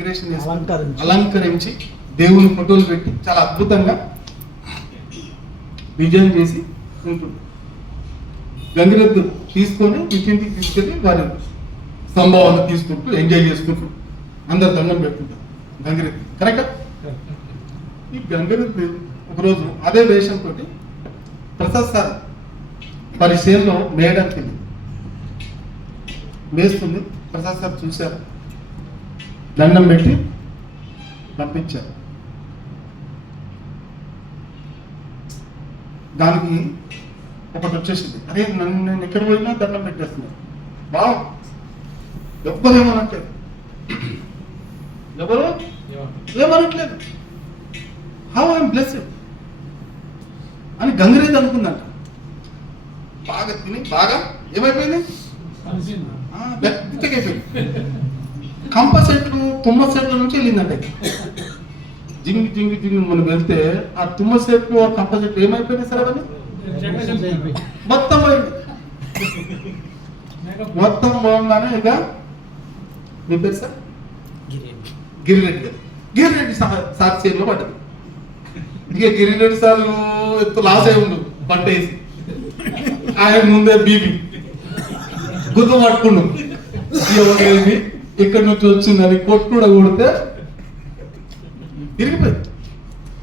Decoration చేసి అలంకరించి దేవుని ఫోటోలు పెట్టి చాలా అద్భుతంగా డిజైన్ చేసి ఉంటుంది. గంగిరెద్దు తీసుకొని ఇంటింటికి తీసుకెళ్ళి వారి సంభావన తీసుకుంటూ ఎంజాయ్ చేసుకుంటూ అందరు దండం పెట్టుకుంటారు గంగిరెద్దు. కరెక్టా? ఈ గంగిరెద్దు ఒకరోజు అదే వేషంతో ప్రసాద్ సార్ వారి సేల్లో మేయడానికి మేస్తుంది. ప్రసాద్ సార్ చూశారు, దండం పెట్టి పంపించారు. దానికి ఒకటి వచ్చేసింది, అరే నేను ఎక్కడ పోయినా దండం పెట్టేస్తున్నాను, బాగా ఎవ్వరు ఏమనట్లేదు, ఎవరు ఏమనట్లేదు, హౌ ఐఎమ్ బ్లెస్డ్ అని గంగిరెద్దు అనుకుందంట. బాగా తిని బాగా ఏమైపోయింది, అయిపోయింది. కంప చెట్లు తుమ్మ చెట్ల నుంచి వెళ్ళిందంట. జింగి జింగి జింగి మనం వెళ్తే ఆ తుమ్మ చెట్లు ఆ కంప చెట్లు ఏమైపోయింది సార్ అవన్నీ మొత్తం పోయింది. మొత్తం పోగానే ఇక మీ పేరు సార్ గిరిరెడ్డి గారు, గిరిరెడ్డి సార్ చేతిలో పడ్డది. ఇక గిరిరెడ్డి సార్ ఎత్తు లాస్ అయి ఉండు పంట వేసి ఆయన ముందే బీపీ గుర్తు పట్టుకుండు, ఇక్కడ నుంచి వచ్చిందని కొట్టుడ కొడితే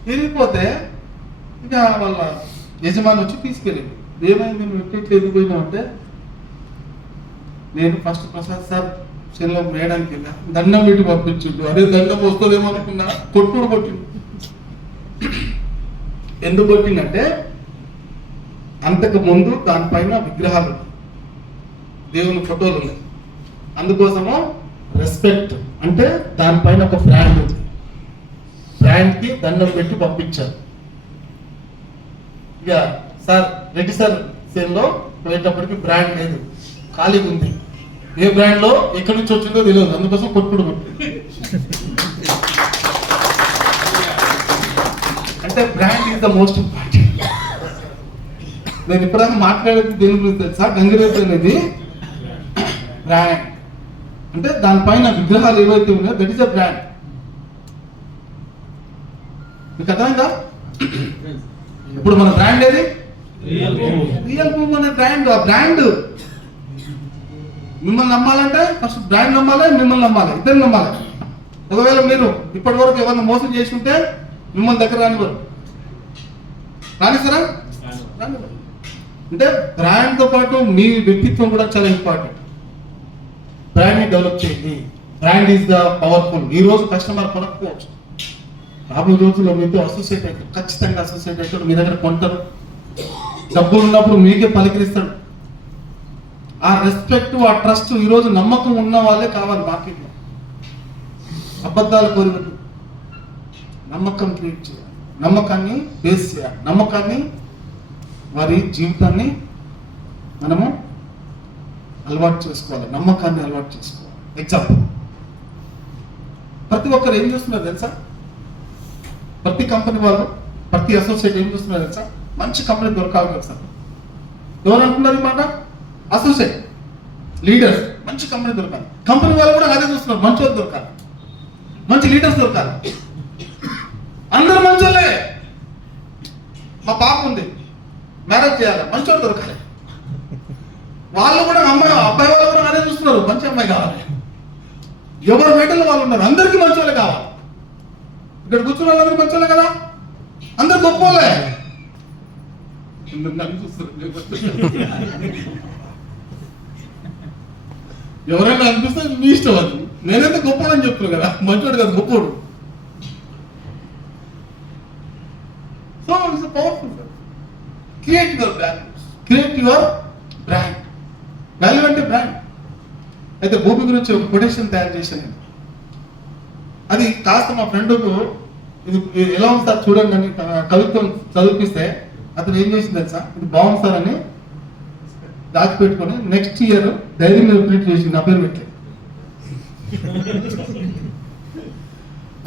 తిరిగిపోతే ఇక వాళ్ళ యజమాని వచ్చి తీసుకెళ్ళింది. ఏమైంది నువ్వు ఎట్లా ఎందుకు పోయినావు అంటే, నేను ఫస్ట్ ప్రసాద్ సార్ చెల్లో మేయడానికి వెళ్ళా, దండం పెట్టి పంపించుండు, అదే దండం వస్తుందేమో అనుకున్నా, కొట్టుడు కొట్టిండు. ఎందుకు కొట్టిందంటే అంతకు ముందు దానిపైన విగ్రహాలు దేవుని ఫోటోలు ఉన్నాయి, అందుకోసము రెస్పెక్ట్ అంటే దానిపైన ఒక బ్రాండ్ ఉంది, బ్రాండ్ కి దండం పెట్టి పంపించారు. ఇక సార్ రెడ్డి సార్ సేల్లో పోయేటప్పటికి బ్రాండ్ లేదు, ఖాళీగా ఉంది. ఏ బ్రాండ్ లో ఎక్కడి నుంచి వచ్చిందో తెలియదు, అందుకోసం కొట్టుడు అంటే brand is the most important. నేను ఇప్పటిదాకా మాట్లాడేది దేని గురించి తెలుసా, గంగిరెద్దు అనేది బ్రాండ్ అంటే దానిపైన విగ్రహాలు ఏవైతే ఉన్నాయో దట్ ఈస్ అ బ్రాండ్. మీకు అర్థమైందా? ఇప్పుడు మన బ్రాండ్ ఏది, రియల్ భూమి అనే బ్రాండ్. ఆ బ్రాండ్ మిమ్మల్ని నమ్మాలంటే ఫస్ట్ బ్రాండ్ నమ్మాలి, మిమ్మల్ని నమ్మాలి, ఇద్దరు నమ్మాలి. ఒకవేళ మీరు ఇప్పటి వరకు ఎవరిని మోసం చేసి ఉంటే మిమ్మల్ని దగ్గర రానివ్వరు, రానిస్తారా? అంటే బ్రాండ్ తో పాటు మీ వ్యక్తిత్వం కూడా చాలా ఇంపార్టెంట్. బ్రాండ్ ని డెవలప్ చేయండి, బ్రాండ్ ఈజ్ ద పవర్ఫుల్. ఈ రోజు కస్టమర్ కొనకపోవచ్చు, రాబోయే రోజుల్లో మీతో అసోసియేట్ అవుతారు, ఖచ్చితంగా అసోసియేట్ అవుతారు, మీ దగ్గర కొంటారు, డబ్బులు ఉన్నప్పుడు మీకే పలికరిస్తాడు. ఆ రెస్పెక్ట్ ఆ ట్రస్ట్ ఈ రోజు నమ్మకం ఉన్న వాళ్ళే కావాలి మార్కెట్లో. అబద్ధాలు కోరివద్దు, నమ్మకం క్రియేట్ చేయాలి, నమ్మకాన్ని బేస్ చేయాలి, నమ్మకాన్ని వారి జీవితాన్ని మనము అలవాటు చేసుకోవాలి, నమ్మకాన్ని అలవాటు చేసుకోవాలి. ఎగ్జాంపుల్, ప్రతి ఒక్కరు ఏం చేస్తున్నారు తెలుసా, ప్రతి కంపెనీ వాళ్ళు ప్రతి అసోసియేట్ ఏం చేస్తున్నారు తెలుసా, మంచి కంపెనీ దొరకాలి కదా సార్. ఎవరు అంటున్నారు మాట, అసోసియేట్ లీడర్స్ మంచి కంపెనీ దొరకాలి. కంపెనీ వాళ్ళు కూడా అదే చూస్తున్నారు, మంచి వాళ్ళు దొరకాలి, మంచి లీడర్స్ దొరకాలి. అందరూ మంచి వాళ్ళే, మా పాప ఉంది మ్యారేజ్ చేయాలి, మంచి వాళ్ళు దొరకాలి. వాళ్ళు కూడా అమ్మాయి అబ్బాయి వాళ్ళు కూడా అదే చూస్తున్నారు, మంచి అమ్మాయి కావాలి. ఎవరు బయటలో వాళ్ళు ఉన్నారు, అందరికీ మంచి వాళ్ళే కావాలి. ఇక్కడ కూర్చున్న వాళ్ళందరూ మంచి వాళ్ళే కదా, అందరు గొప్ప వాళ్ళే. ఎవరైనా అనిపిస్తే మీ ఇష్టం, అది నేనైతే గొప్పవాడు అని చెప్తున్నాను కదా, మంచివాడు కదా గొప్పవాడు. So it's powerful. Create your values, create your brand. Value అంటే బ్రాండ్. అయితే భూమి గురించి ఒక కొటేషన్ తయారు చేశాను. అది కాస్త మా ఫ్రెండ్కు ఇది ఎలా ఉంది సార్ చూడండి అని కవిత్వం చదివిపిస్తే అతను ఏం చేసింది తెలుసా, ఇది బాగుంది సార్ అని దాచిపెట్టుకొని నెక్స్ట్ ఇయర్ డైరీ మీద ప్రింట్ చేసి నా పేరు పెట్టలేదు.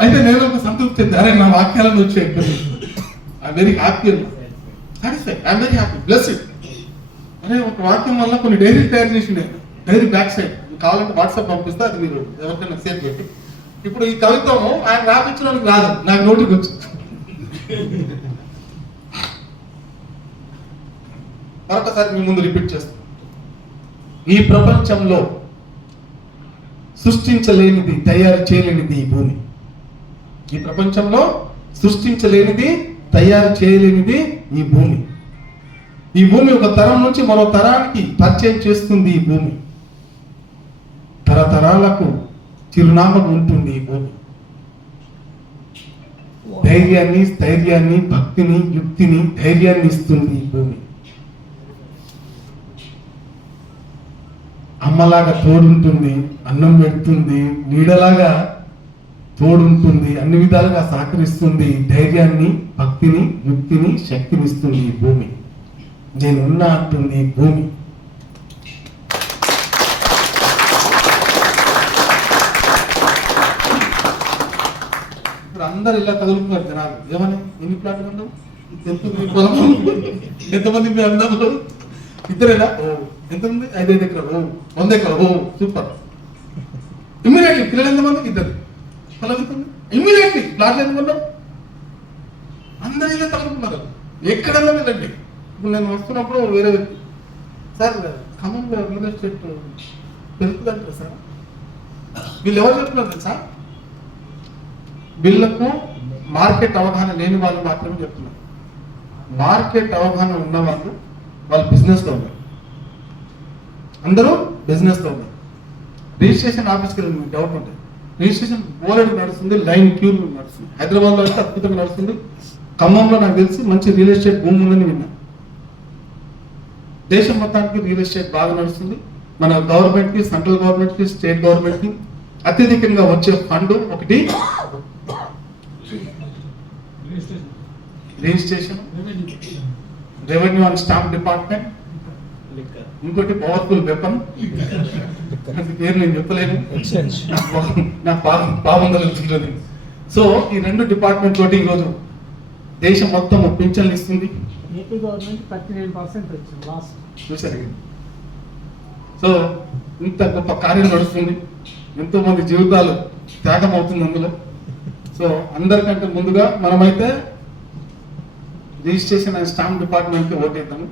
అయితే నేను ఒక సంతృప్తి చెంది, అరే నా వాక్యాలను వచ్చాయి, I very happy, satisfied, I'm very happy, blessed. అరే ఒక వాక్యం వల్ల కొన్ని డైరీ తయారు చేసిండే, డైరీ బ్యాక్ సైడ్ కావాలంటే వాట్సాప్ పంపిస్తే అది మీరు ఎవరికైనా షేర్ పెట్టి ఇప్పుడు ఈ కవిత్వము ఆయన రాపించడానికి రాదు, నాకు నోటికి వచ్చు. మరొకసారి మీ ముందు రిపీట్ చేస్తాను. ఈ ప్రపంచంలో సృష్టించలేనిది, తయారు చేయలేనిది ఈ భూమి. ఈ ప్రపంచంలో సృష్టించలేనిది, తయారు చేయలేనిది ఈ భూమి. ఈ భూమి ఒక తరం నుంచి మరో తరానికి పరిచయం చేస్తుంది. ఈ భూమి తరతరాలకు చిరునామా ఉంటుంది. ఈ భూమి ధైర్యాన్ని, స్థైర్యాన్ని, భక్తిని, యుక్తిని, ధైర్యాన్ని ఇస్తుంది. ఈ భూమి అమ్మలాగా తోడుంటుంది, అన్నం పెడుతుంది, నీడలాగా తోడుంటుంది, అన్ని విధాలుగా సహకరిస్తుంది. ధైర్యాన్ని, భక్తిని, యుక్తిని, శక్తిని ఇస్తుంది ఈ భూమి. నేనున్నా అంటుంది ఈ భూమి. ఇప్పుడు అందరు ఇలా తగులుకున్నారు జనాలు. ఏమని ఎన్ని ప్లాట్లు ఉన్నావు, ఎంతమంది మీ అన్నములు? ఇద్దరేనా? ఎంతమంది? 5 ఎకరాలు, 100 ఎకరాలు. సూపర్. ఇమ్మీడియట్లీ పిల్లలు ఎంతమంది? ఇద్దరు. ఇమ్మీడియట్లీ ప్లాట్లు ఎందుకున్నావు? అందరూ ఇలా తగులుకున్నారు. ఎక్కడన్నా వెళ్ళండి. ఇప్పుడు నేను వస్తున్నప్పుడు వేరే వ్యక్తి, సార్ ఖమ్మంలో రియల్ ఎస్టేట్ పెరుగుతుందంటారు సార్. వీళ్ళు ఎవరు చెప్తున్నారు తెలుసా? వీళ్ళకు మార్కెట్ అవగాహన లేని వాళ్ళు మాత్రమే చెప్తున్నారు. మార్కెట్ అవగాహన ఉన్న వాళ్ళు బిజినెస్లో ఉన్నారు. అందరూ బిజినెస్లో ఉన్నారు. రిజిస్ట్రేషన్ ఆఫీస్కి వెళ్ళి మీకు డౌట్ ఉంటుంది. రిజిస్ట్రేషన్ బోలెడు నడుస్తుంది, లైన్ క్యూ నడుస్తుంది. హైదరాబాద్లో అయితే అద్భుతంగా నడుస్తుంది. ఖమ్మంలో నాకు తెలిసి మంచి రియల్ ఎస్టేట్ భూమి ఉందని విన్నా. దేశం మొత్తానికి రియల్ ఎస్టేట్ బాగా నడుస్తుంది. మన గవర్నమెంట్కి, సెంట్రల్ గవర్నమెంట్కి, స్టేట్ గవర్నమెంట్కి అత్యధికంగా వచ్చే ఫండ్ ఒకటి registration, revenue and stamp department, ఇంకోటి పవర్ఫుల్ వెపన్, పేరు నేను చెప్పలేను, నాకు పాపం తెలుస్తుంది. సో ఈ 2 డిపార్ట్మెంట్ తోటి ఈరోజు దేశం మొత్తం పింఛన్లు ఇస్తుంది. ఏపీ గవర్నమెంట్ 39% వచ్చింది లాస్ట్. చూసారు. సో ఇంత గొప్ప కార్యం నడుస్తుంది. ఎంతో మంది జీవితాలు త్యాగం అవుతుంది అందులో. సో అందరికంటే ముందుగా మనమైతే రిజిస్ట్రేషన్ అండ్ స్టాంప్ డిపార్ట్మెంట్కి ఓటేద్దాము.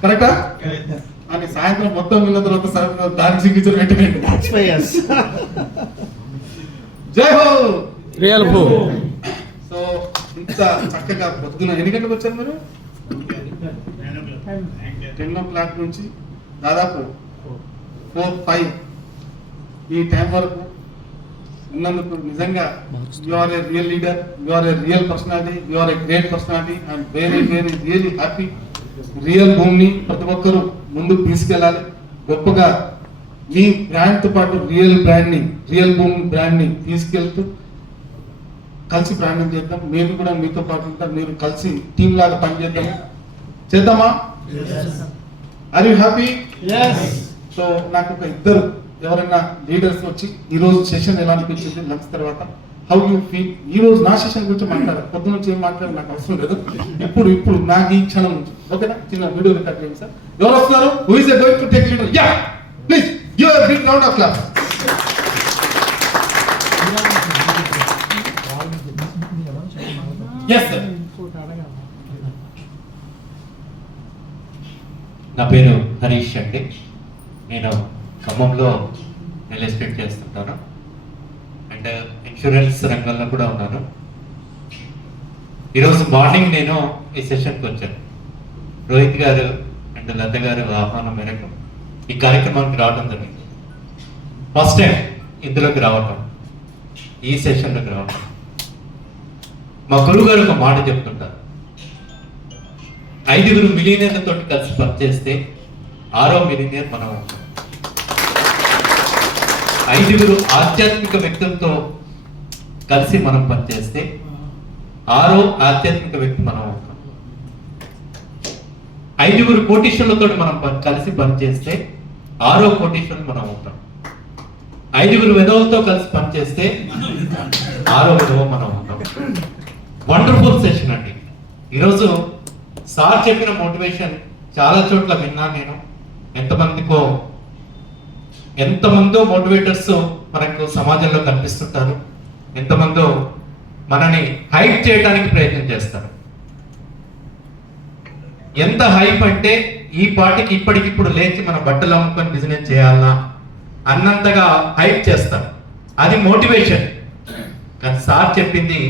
కరెక్టా? అని సాయంత్రం మొత్తం విన్న తర్వాత సార్ దానికి సిగ్నేచర్ పెట్టండి. జై హో రియల్ భూ. సో ఇంత చక్కగా పొద్దున ఎన్ని గంటలకు వచ్చారు మీరు? 10 o'clock నుంచి దాదాపు 4-5 ఈ టైం వరకు ఉన్నందుకు నిజంగా you are a real leader, you are a real personality, you are a great personality. I'm very very really happy. Real భూమిని ప్రతి ఒక్కరూ ముందుకు తీసుకెళ్ళాలి. గొప్పగా మీ బ్రాండ్తో పాటు రియల్ భూమి బ్రాండ్ని తీసుకెళ్తూ కలిసి ప్రయాణం చేద్దాం. మేము కూడా మీతో పాటు ఉంటాం. మీరు కలిసి టీం లాగా పనిచేద్దాం. చేద్దామా? Are you happy? సో నాకు ఒక ఇద్దరు ఎవరైనా లీడర్స్ వచ్చి ఈ రోజు సెషన్ ఎలా అనిపించింది లంచ్ తర్వాత, హౌ యూ ఫీల్, ఈ రోజు నా సెషన్ గురించి మాట్లాడారు. పొద్దు నుంచి ఏం మాట్లాడారు నాకు అవసరం లేదు. ఇప్పుడు నాకు ఈ క్షణం నుంచి ఓకేనా? చిన్న వీడియో రికార్డ్ చేయండి సార్. ఎవరు వస్తున్నారు? Who is going to take leader? Yeah please give a big round of claps. Yes sir. నా పేరు హరీష్ అండి. నేను ఖమ్మంలో రియల్ ఎస్టేట్ చేస్తుంటాను అండ్ ఇన్సూరెన్స్ రంగంలో కూడా ఉన్నాను. ఈరోజు మార్నింగ్ నేను ఈ సెషన్కి వచ్చాను. రోహిత్ గారు అండ్ లత గారు ఆహ్వానం మేరకు ఈ కార్యక్రమానికి రావడం జరిగింది. ఫస్ట్ టైం ఇందులోకి రావటం, ఈ సెషన్లోకి రావటం. మా గురువు గారు ఒక మాట చెప్తుంటారు, 5 మిలియనీర్లతో కలిసి పనిచేస్తే 6వ మిలియనీర్ మనం ఉంటాం. 5 ఆధ్యాత్మిక వ్యక్తులతో కలిసి మనం పనిచేస్తే 6వ ఆధ్యాత్మిక వ్యక్తి మనం ఉంటాం. 5 కోటీశ్వరులతో మనం కలిసి పనిచేస్తే 6వ కోటీశ్వరులు మనం ఉంటాం. 5 విధవులతో కలిసి పనిచేస్తే 6వ విధవ మనం ఉంటాం. వండర్ఫుల్ సెషన్ అండి. ఈరోజు సార్ చెప్పిన మోటివేషన్ చాలా చోట్ల విన్నా నేను. ఎంతమందో మోటివేటర్స్ మనకు సమాజంలో కనిపిస్తుంటారు. ఎంతమందో మనని హైప్ చేయడానికి ప్రయత్నం చేస్తారు. ఎంత హైప్ అంటే ఈ పాటికి ఇప్పటికిప్పుడు లేచి మన బట్టలు అమ్ముకొని బిజినెస్ చేయాలన్నా అన్నంతగా హైప్ చేస్తారు. అది మోటివేషన్. కానీ సార్ చెప్పింది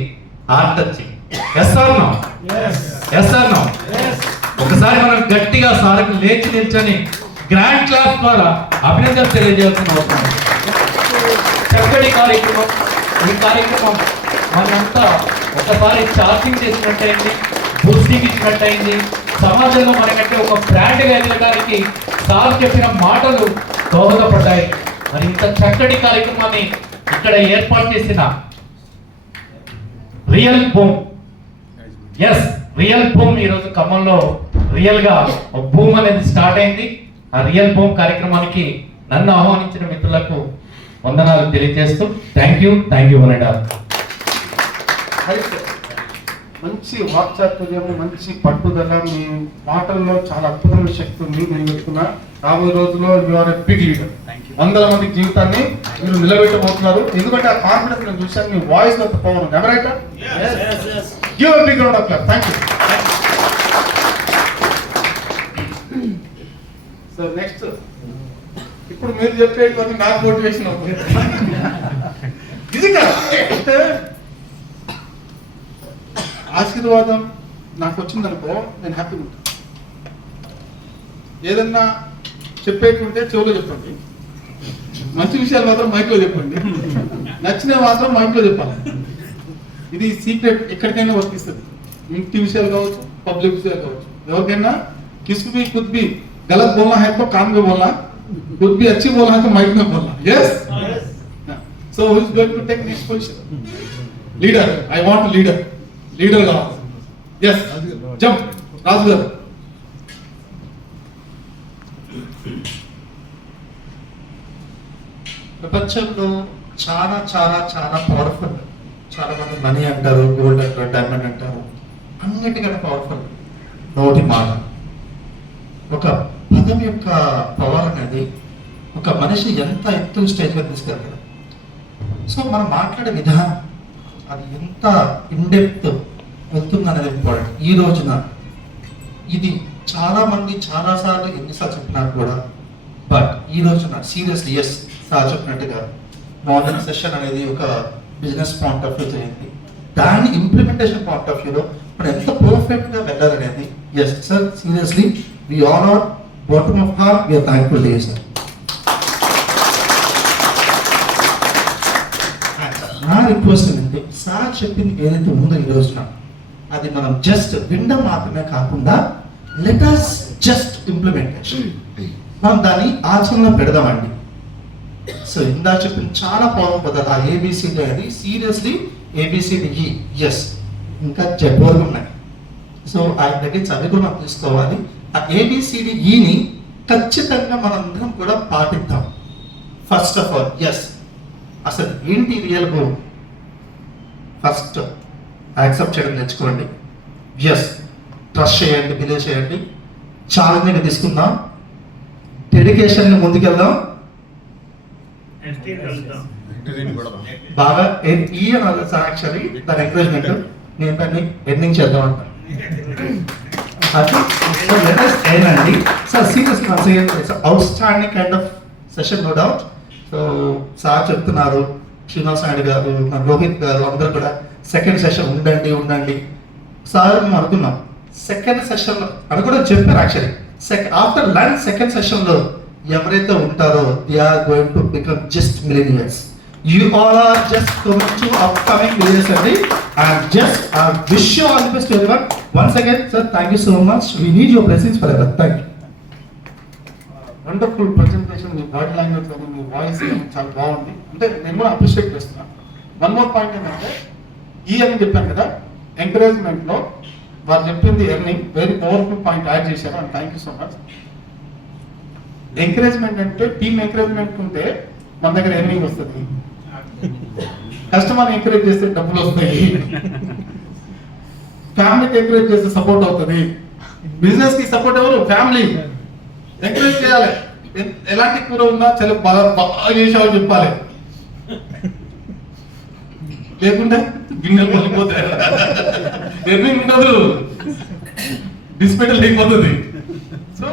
heart touching. Yes or no? Yes or no? ఒకసారి మనం గట్టిగా సార్కి లేచి నిల్చొని గ్రాండ్ క్లాస్ ద్వారా అభినందన తెలియజేయాల్సిన అవసరం ఉంది. చక్కటి కార్యక్రమం. ఈ కార్యక్రమం మనంతా ఒకసారి ఛార్జింగ్ చేసినట్టయింది, బూస్టింగ్ ఇచ్చినట్టయింది. సమాజంలో మనకంటే ఒక బ్రాండ్ ఎదగడానికి సార్ చెప్పిన మాటలు దోహదపడ్డాయి. మరి ఇంత చక్కటి కార్యక్రమాన్ని ఇక్కడ ఏర్పాటు చేసిన Real Boom, yes Real Boom, ఈరోజు ఖమ్మంలో రియల్ గా బూమ్ అనేది స్టార్ట్ అయింది. ఆ రియల్ బూమ్ కార్యక్రమానికి నన్ను ఆహ్వానించిన మిత్రులకు వందనాలు తెలియజేస్తూ థ్యాంక్ యూ వనడాల్. మంచి వాక్చాతుర్యము, మంచి పట్టుదల, మీ మాటల్లో చాలా అద్భుతమైన శక్తి ఉంది. నేను చెప్తున్నా రాబోయే రోజుల్లో you are a big leader. వందల మంది జీవితాన్ని మీరు నిలబెట్టబోతున్నారు. ఎందుకంటే ఆ కాన్ఫిడెన్స్ నేను చూశాను. మీ వాయిస్ అంత పవర్ ఉంది. ఎవరైతే give a big round of applause. Thank you. So next ఇప్పుడు మీరు చెప్పేటువంటి నాకు మోటివేషన్ అవుతుంది. ఇది కదా అంటే ఆశీర్వాదం నాకు వచ్చిందనుకో నేను హ్యాపీగా ఉంటాను. ఏదన్నా చెప్పేకుంటే చెవులో చెప్పండి, మంచి విషయాలు మాత్రం మైక్లో చెప్పండి, నచ్చినవి మాత్రం మైక్లో చెప్పాలి. ఇది సీక్రెట్ ఎక్కడికైనా వర్తిస్తుంది. ఇంటి విషయాలు కావచ్చు, పబ్లిక్ విషయాలు కావచ్చు. ఎవరికైనా किसको भी कुछ भी गलत बोलना है तो कान में बोलना, कुछ भी अच्छी बोलना है तो माइक में बोलना. Yes? So who is going to take next position? Leader. I want a leader. Leader కావాలి. Yes. Jump. రాజు గారు. ప్రపంచంలో చాలా చాలా చాలా పవర్ఫుల్. చాలా మంది మనీ అంటారు, గోల్డ్ అంటారు, డైమండ్ అంటారు. అన్నిటికన్నా పవర్ఫుల్ నోటి మాట. ఒక పదం యొక్క పవర్ అనేది ఒక మనిషి ఎంత ఎత్తు స్టేజ్ మీద తీసుకెళ్తాడు. సో మనం మాట్లాడే విధానం అది ఎంత ఇన్డెప్త్ వెళ్తుంది అనేది ఇంపార్టెంట్. ఈ రోజున ఇది చాలా మంది చాలాసార్లు ఎన్నిసార్లు చెప్పినా కూడా, బట్ ఈ రోజున సీరియస్లీ ఎస్ సార్ చెప్పినట్టుగా మార్నింగ్ సెషన్ అనేది ఒక బిజినెస్ పాయింట్ ఆఫ్ వ్యూ చేయండి. దాని ఇంప్లిమెంటేషన్ పాయింట్ ఆఫ్ వ్యూలో మనం ఎంత పర్ఫెక్ట్ గా వెళ్ళాలనేది yes sir seriously we all are bottom of heart we are thankful to you sir. నా రిక్వెస్ట్ ఏంటంటే సార్ చెప్పింది ఏదైతే ఉందో ఈ రోజున అది మనం జస్ట్ వినడం మాత్రమే కాకుండా లెట్ us జస్ట్ ఇంప్లిమెంటేషన్, మనం దాన్ని ఆచరణలో పెడదామండి. సో ఇందా చెప్పిన చాలా పవర్ పదాలు ఆ ఏబిసిడి అనేది సీరియస్లీ ఏబిసిడిఈ ఎస్ ఇంకా జెడ్ వరకు ఉన్నాయి. సో ఆయన దగ్గర చదివి కూడా మనం తీసుకోవాలి. ఆ ఏబిసిడిఈని ఖచ్చితంగా మనందరం కూడా పాటిద్దాం. ఫస్ట్ ఆఫ్ ఆల్ ఎస్ అసలు ఏంటి రియల్ గోల్ ఫస్ట్ యాక్సెప్ట్ చేయడం నేర్చుకోండి. ఎస్ ట్రస్ట్ చేయండి, బిలీవ్ చేయండి, ఛాలెంజ్గా తీసుకుందాం, డెడికేషన్గా ముందుకెళ్దాం, బాగా యాక్చువల్లీ దాని ఎంకరేజ్మెంట్ నేను దాన్ని ఎండింగ్ చేద్దాం అంటాను. అండి sir serious outstanding kind of session no doubt. So sir చెప్తున్నారు, శ్రీనివాస్ నాయుడు గారు, రోహిత్ గారు అందరూ కూడా సెకండ్ సెషన్ ఉండండి సార్ మేము అనుకున్నాం. సెకండ్ సెషన్ అని కూడా చెప్పారు actually. After lunch second session లో ఎవరైతే ఉంటారో they are going to become just millionaires. You all are just coming to upcoming millionaires అండి. And just wish you all the best everyone. Once again sir thank you so much. We need your blessings forever. Thank you. Wonderful presentation. మీ body language కానీ మీ voice చాలా బాగుంది. అంటే నేను కూడా appreciate చేస్తున్నాను. వన్ మోర్ పాయింట్ ఏంటంటే ఈ అని చెప్పాను కదా, ఎంకరేజ్మెంట్ లో వారు చెప్పింది earning very powerful point add చేశారు. And thank you so much. Encouragement అంటే టీమ్ ఎంకరేజ్మెంట్ ఉంటే మన దగ్గర ఎర్నింగ్ వస్తుంది, కస్టమర్ ఎంకరేజ్ చేస్తే డబ్బులు వస్తాయి, ఫ్యామిలీకి ఎంకరేజ్ చేస్తే సపోర్ట్ అవుతుంది, బిజినెస్ కి సపోర్ట్ ఎవరు? ఫ్యామిలీ. ఎంకరేజ్ చేయాలి. ఎలాంటి కూర ఉన్నా చాలా బాగా చేసావు చెప్పాలి. లేకుంటే గిన్నెలు పగిలిపోతాయి, ఎర్నింగ్ ఉండదు, డిస్పెటల్ అయిపోతుంది. So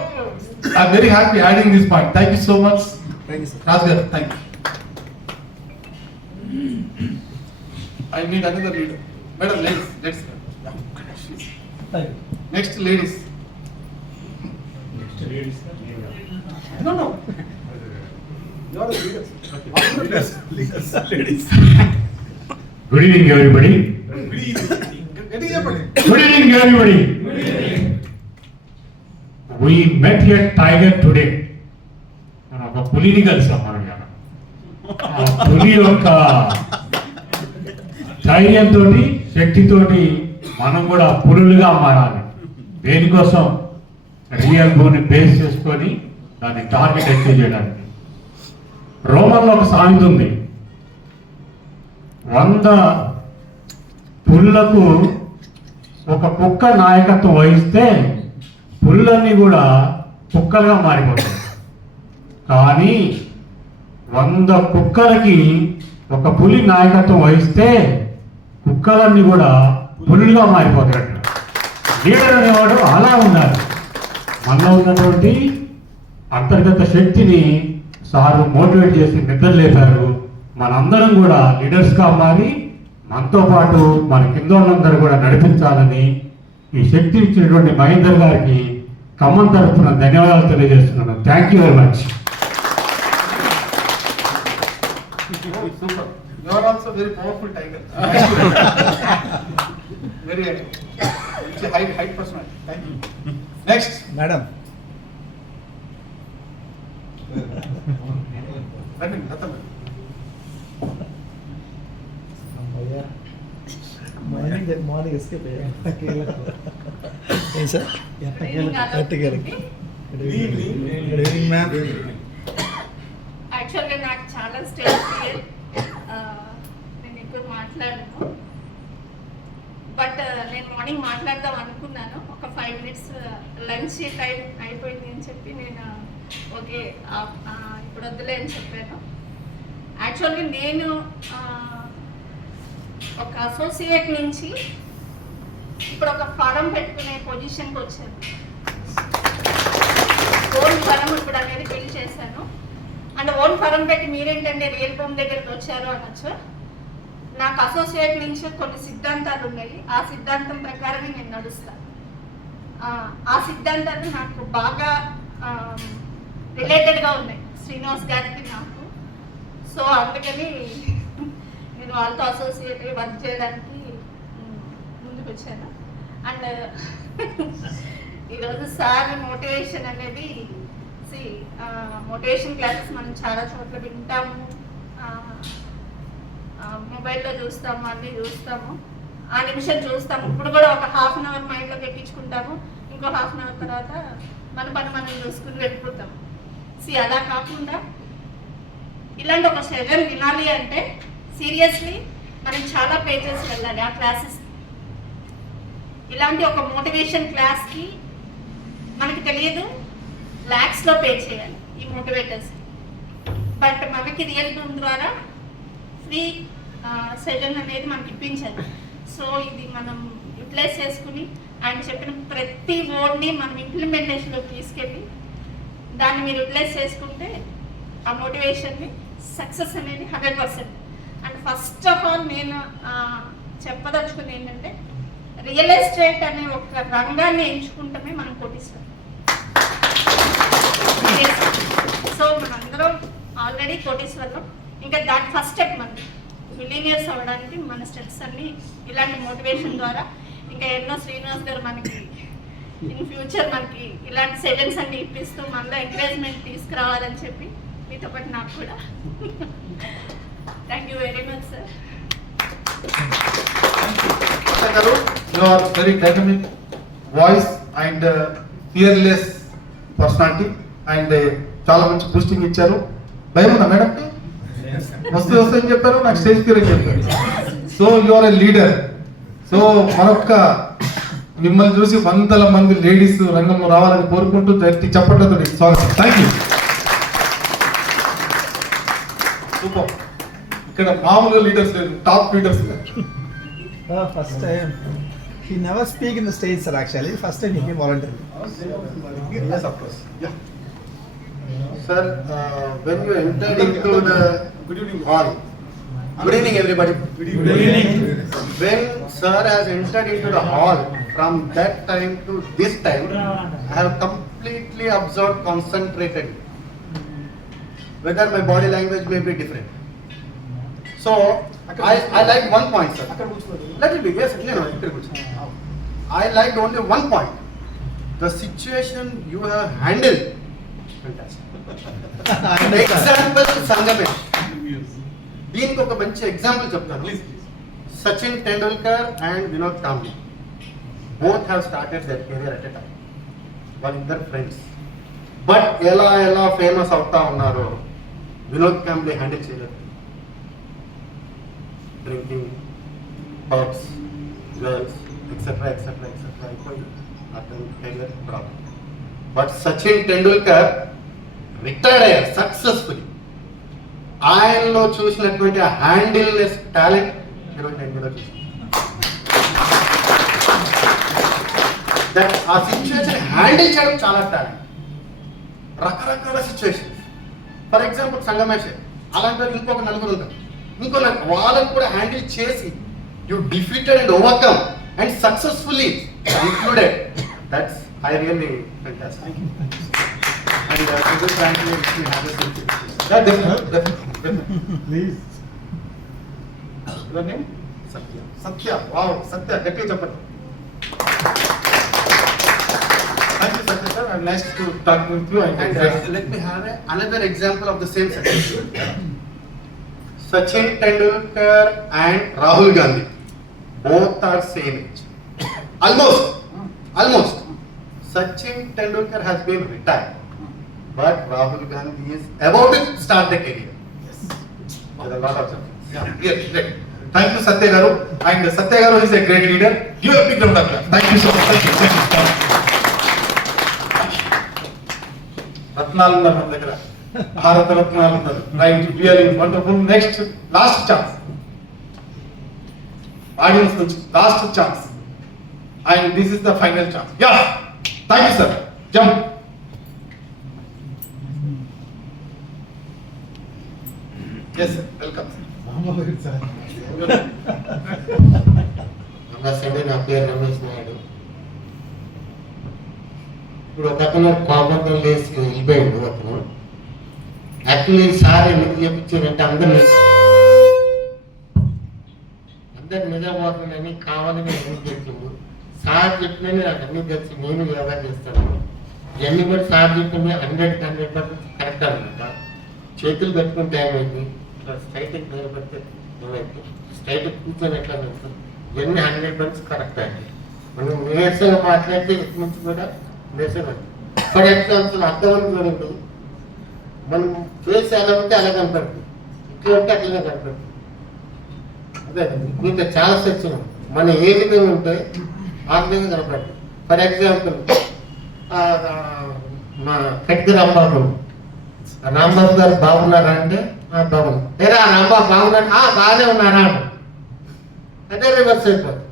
I very happy adding this point. Thank you so much Raj garu, thank you. I need another leader. Madam, ladies, let's next ladies. No. You are the leaders. Ladies. Good evening, everybody. Good evening. Good evening, everybody. We met here Tiger today. మనం ఒక పులిని కలిసాం మనం ఇక్కడ. ఆ పులి యొక్క ధైర్యంతో, శక్తితోటి మనం కూడా పులులుగా మారాలి. దేనికోసం? రియల్ గోని బేస్ చేసుకొని దాన్ని టార్గెట్ అచీవ్ చేయడానికి. రోమన్లో ఒక సామెత ఉంది, 100 పుల్లకు ఒక కుక్క నాయకత్వం వహిస్తే పుల్లన్నీ కూడా కుక్కలుగా మారిపోతాయి. కానీ 100 కుక్కలకి ఒక పులి నాయకత్వం వహిస్తే కుక్కలన్నీ కూడా పులులుగా మారిపోతాయి. లీడర్ అనేవాడు అలా ఉండాలి. మనలో ఉన్నటువంటి అంతర్గత శక్తిని సారు మోటివేట్ చేసి నిద్రలేపారు. మనందరం కూడా లీడర్స్గా మారి మనతో పాటు మన కింద వాళ్ళందరూ కూడా నడిపించాలని ఈ శక్తి ఇచ్చినటువంటి మహేందర్ గారికి ఖమ్మం తరఫున ధన్యవాదాలు తెలియజేస్తున్నాను. Thank you very much. Super. You are also very powerful tiger. Very height personality. Thank you. Next, Madam. Morning escape ఏం సార్? యాక్చువల్గా నాకు చాలా స్టేజ్ ఫియర్, నేను ఎక్కువ మాట్లాడను. బట్ నేను మార్నింగ్ మాట్లాడదాం అనుకున్నాను. ఒక 5 minutes లంచ్ టైం అయిపోయింది అని చెప్పి నేను ఓకే ఇప్పుడు వద్దులే అని చెప్పాను. యాక్చువల్గా నేను ఒక అసోసియేట్ నుంచి ఇప్పుడు ఒక ఫారం పెట్టుకునే పొజిషన్కి వచ్చాను. ఓన్ ఫారం ఇప్పుడు అనేది బిల్డ్ చేశాను. అంటే ఓన్ ఫారం పెట్టి మీరేంటంటే రియల్ ఫామ్ దగ్గరికి వచ్చారు అనొచ్చు. నాకు అసోసియేట్ నుంచి కొన్ని సిద్ధాంతాలు ఉన్నాయి. ఆ సిద్ధాంతం ప్రకారమే నేను నడుస్తాను. ఆ సిద్ధాంతాలు నాకు బాగా రిలేటెడ్గా ఉన్నాయి శ్రీనివాస్ గారికి నాకు. సో అందుకని నేను వాళ్ళతో అసోసియేట్ వర్క్ చేయడానికి ముందుకు వచ్చాను. అండ్ ఈరోజు సార్ మోటివేషన్ అనేది మోటివేషన్ క్లాసెస్ మనం చాలా చోట్ల వింటాము, మొబైల్లో చూస్తాము, అన్నీ చూస్తాము, ఆ నిమిషం చూస్తాము. ఇప్పుడు కూడా ఒక 1/2 an hour మైండ్లో పెట్టించుకుంటాము, ఇంకో 1/2 an hour తర్వాత మన పని మనం చూసుకుని వెళ్ళిపోతాము. అలా కాకుండా ఇలాంటి ఒక సెషన్ వినాలి అంటే సీరియస్లీ మనం చాలా పేజెస్ వెళ్ళాలి ఆ క్లాసెస్. ఇలాంటి ఒక మోటివేషన్ క్లాస్కి మనకి తెలియదు లాక్స్లో పే చేయాలి ఈ మోటివేటర్స్. బట్ మనకి రియల్ రూమ్ ద్వారా ఫ్రీ సెషన్ అనేది మనకి ఇప్పించాలి. సో ఇది మనం యూటిలైజ్ చేసుకుని ఆయన చెప్పిన ప్రతి వర్డ్ని మనం ఇంప్లిమెంటేషన్లోకి తీసుకెళ్ళి దాన్ని మీరు యూటిలైజ్ చేసుకుంటే ఆ మోటివేషన్ని సక్సెస్ అనేది 100%. అండ్ ఫస్ట్ ఆఫ్ ఆల్ నేను చెప్పదలుచుకుంది ఏంటంటే రియల్ ఎస్టేట్ అనే ఒక రంగాన్ని ఎంచుకుంటమే మనం కోటీశ్వరం. సో మనందరం ఆల్రెడీ కోటీశ్వరం. ఇంకా దాని ఫస్ట్ స్టెప్ మనకి మిలీనియర్స్ అవ్వడానికి మన స్టెప్స్ అన్ని ఇలాంటి మోటివేషన్ ద్వారా ఇంకా ఎన్నో శ్రీనివాస్ గారు మనకి ఇన్ ఫ్యూచర్ మనకి ఇలాంటి సెషన్స్ అన్ని ఇప్పిస్తూ మనలో ఎంకరేజ్మెంట్ తీసుకురావాలని చెప్పి మీతో పాటు నాకు కూడా thank you very much sir. You are very dynamic voice and fearless personality and చాలా మంచి బూస్టింగ్ ఇచ్చారు. భయం ఉందా మేడం? వస్తాయని చెప్పారు, నాకు స్టేజ్ ఫియర్ అని చెప్పారు. So you are a leader. So మరొక మిమ్మల్ని చూసి 100 మంది లేడీస్ రంగంలో రావాలని కోరుకుంటూ చెప్పట్లేదు స్వాగతం. Thank you. సూపర్. ఇక్కడ మామూలు లీడర్స్ లేదు, top leaders. First time. He never speak in the stage, sir. Actually, first time he came voluntarily. Yes, of course. Yeah. Sir, when you entered into the Good evening. hall, good evening everybody. Good evening. When sir has entered into the hall, from that time to this time, I have completely observed, concentrated. Whether my body language may be different. So, I like one point, sir. అక్కడ కూర్చోండి. Let it be, yes, no, I liked only one point. The situation you have handled. Fantastic. Example, Sangamesh. దీనికి ఒక మంచి example చెప్తాను. Please, please. Sachin Tendulkar and Vinod Kambli both have started their career at a time. వాళ్ళిద్దరు friends. But ఎలా famous అవుతా ఉన్నారో Vinod Kambli handle చేయలేదు. Drinking, pubs, girls etcetera అయిపోయి అతని career problem. But Sachin Tendulkar retired అయ్యారు సక్సెస్ఫుల్లీ. ఆయనలో చూసినటువంటి ఆ హ్యాండిల్నెస్ టాలెంట్ ఈరోజు నేను కూడా చూసాను. ఆ సిచ్యువేషన్ హ్యాండిల్ చేయడం చాలా టాలెంట్. రకరకాల సిచ్యువేషన్స్. ఫర్ ఎగ్జాంపుల్ సంగమేష్ అలాంటి ఇంకొక నలుగురు ఉంటారు. వాళ్ళని కూడా హ్యాండిల్ చేసి you defeated and overcome and successfully included. That's I really fantastic. And this frankly we have a sincere. Yeah, definitely. Please. Your name? Satya. Wow, Satya. గట్టిగా చెప్పండి. Thank you, Satya sir. I'm nice to talk with you. And let me have another example of the same success. Sachin Tendulkar and Rahul Gandhi both are same age. Almost. Sachin Tendulkar has been retired, but Rahul Gandhi is about to start the career. Yes. There are a lot of success. Yeah, great. Thank you, Satya garu. And Satya garu is a great leader. You have big round of applause. Thank you so much. Thank you. రత్నాలు ఉన్నారు మన దగ్గర, భారత రత్నాలు ఉన్నారు. Right, really wonderful. Next last chance, audience నుంచి last chance, and this is the final chance. Yeah, thank you sir. Jump. Yes sir, welcome. Namaste, నా పేరు రమేష్ నాయుడు. ఇప్పుడు ఒక అతను కోపంతో లేచి వెళ్ళిపోయాడు. అతను యాక్చువల్లీ సార్ ఎందుకు చెప్పించారంటే అందరు నిజమవుతుందని కావాలని ఎందుకు చెప్పింది. సార్ చెప్పినని నాకు అన్ని తెలిసి నేను యోగా చేస్తాను. ఇవన్నీ కూడా సార్ చెప్పింది 100% కరెక్ట్ అనమాట. చేతులు కట్టుకుంటే ఏమైంది, ఇట్లా స్ట్రైట్ నిలబడితే ఏమైంది, స్ట్రైట్ కూర్చొని ఎట్లా వెళ్తాం, ఇవన్నీ 100% కరెక్ట్ అండి. మనం నీరసంగా మాట్లాడితే ఇటు నుంచి కూడా నిరసన. ఫర్ ఎగ్జాంపుల్ అర్థవంతులు ఉంటుంది, మనం ఫేస్ ఎలా ఉంటే అలా కనపడుతుంది, ఇట్లా ఉంటే అట్లనే కనపడుతుంది. అదే మీతో చాలా సత్యం. మన ఏ విధంగా ఉంటే ఆ విధంగా కనపడుతుంది. ఫర్ ఎగ్జాంపుల్ మా కట్కి రాంబాబు గారు బాగున్నారా అంటే బాగున్నా, ఏరా రాంబాబు బాగున్నా, బాగానే ఉన్నారా, అదే రివర్స్ అయిపోతుంది.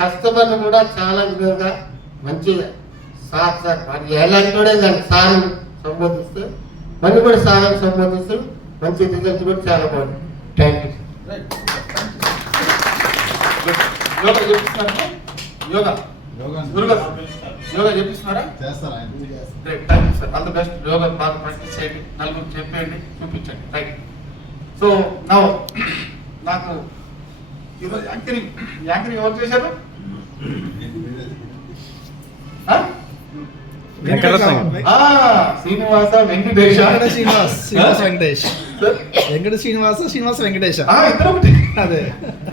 కస్టమర్లు కూడా చాలా విధంగా మంచిగా సార్ మరి ఎలాంటి కానీ సార్ సంబోధిస్తే మనం కూడా సార్ సంబోధిస్తూ మంచి రిజల్ట్ కూడా చాలా బాగుంది. Thank you. యోగా చేపిస్తున్నారా? యోగా యోగా చేపిస్తున్నారా? Great, thank you sir. All the best. Yoga బాగా ప్రాక్టీస్ చేయండి, నలుగురు చెప్పేయండి, చూపించండి. రైట్. సో నౌ నాకు ఈరోజు యాంకరింగ్ ఎవరు చేశారు? శ్రీనివాస వెంకటేష్.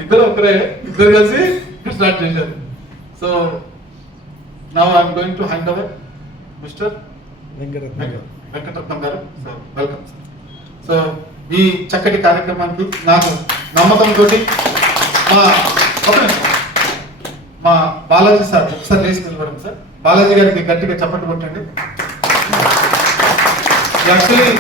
ఇద్దరు ఒకరే, ఇద్దరు కలిసి స్టార్ట్ చేశారు. So now I'm going to hand over mister Venkataratnam garu. So welcome sir. So ఈ చక్కటి కార్యక్రమానికి నాకు నమ్మకంతో మా బాలాజీ సార్ ఒకసారి లేచి నిలబడం సార్. బాలాజీ గారికి గట్టిగా చప్పట్లు కొట్టండి. యాక్చువల్లీ